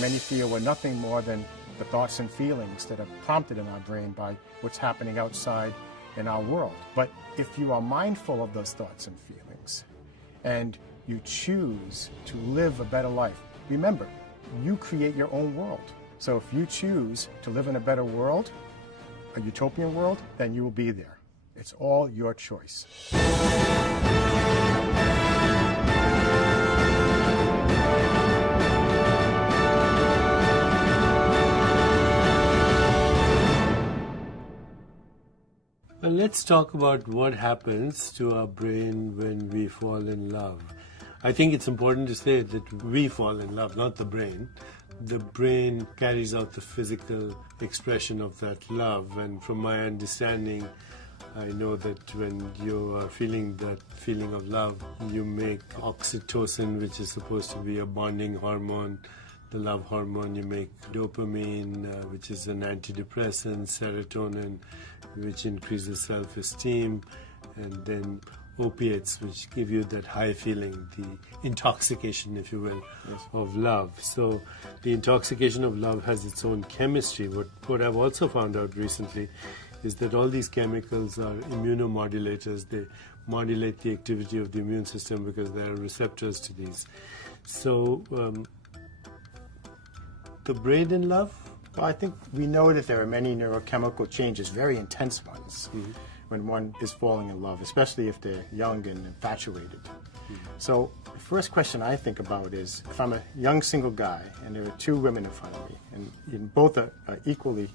many feel we're nothing more than the thoughts and feelings that are prompted in our brain by what's happening outside in our world. But if you are mindful of those thoughts and feelings, and you choose to live a better life, remember, you create your own world. So if you choose to live in a better world, a utopian world, then you will be there. It's all your choice. Well, let's talk about what happens to our brain when we fall in love. I think it's important to say that we fall in love, not the brain. The brain carries out the physical expression of that love, and from my understanding, I know that when you are feeling that feeling of love, you make oxytocin, which is supposed to be a bonding hormone, the love hormone. You make dopamine, which is an antidepressant, serotonin, which increases self-esteem, and then opiates, which give you that high feeling, the intoxication, if you will, yes, of love. So the intoxication of love has its own chemistry. What I've also found out recently is that all these chemicals are immunomodulators. They modulate the activity of the immune system because there are receptors to these. So the brain in love? Well, I think we know that there are many neurochemical changes, very intense ones, when one is falling in love, especially if they're young and infatuated. So the first question I think about is, if I'm a young single guy and there are two women in front of me, and both are equally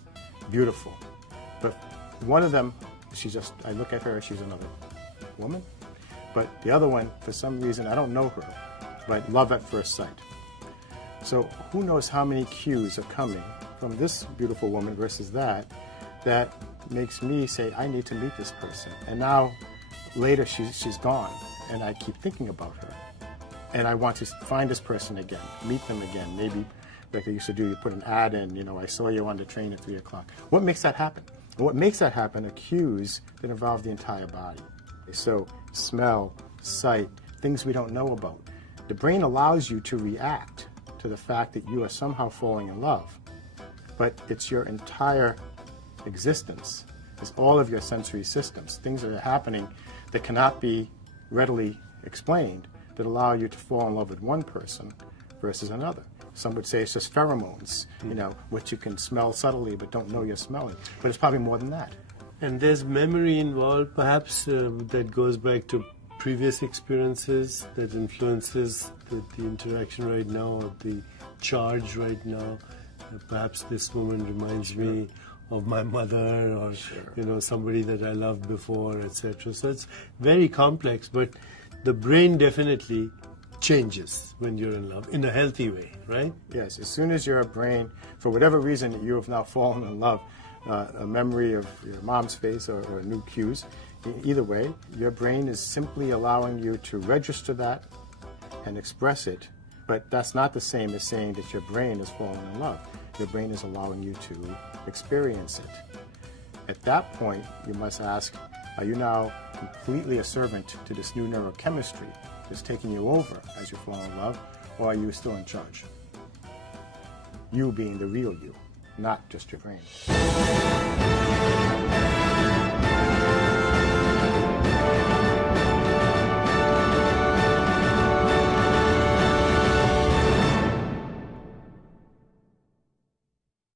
beautiful, but one of them, I look at her, she's another woman, but the other one, for some reason, I don't know her, but love at first sight. So who knows how many cues are coming from this beautiful woman versus that makes me say, I need to meet this person. And now, later, she's gone, and I keep thinking about her. And I want to find this person again, meet them again. Maybe, like they used to do, you put an ad in, I saw you on the train at 3 o'clock. What makes that happen? And what makes that happen are cues that involve the entire body. So, smell, sight, things we don't know about. The brain allows you to react to the fact that you are somehow falling in love. But it's your entire existence. It's all of your sensory systems, things that are happening that cannot be readily explained, that allow you to fall in love with one person versus another. Some would say it's just pheromones, what you can smell subtly but don't know you're smelling. But it's probably more than that. And there's memory involved, perhaps, that goes back to previous experiences, that influences the interaction right now, or the charge right now. Perhaps this woman reminds me of my mother, or somebody that I loved before, etc. So it's very complex, but the brain definitely changes when you're in love in a healthy way, right? Yes, as soon as your brain, for whatever reason you have now fallen in love, a memory of your mom's face or new cues, either way, your brain is simply allowing you to register that and express it, but that's not the same as saying that your brain is falling in love. Your brain is allowing you to experience it. At that point, you must ask, are you now completely a servant to this new neurochemistry that's taking you over as you fall in love, or are you still in charge? You being the real you, not just your brain.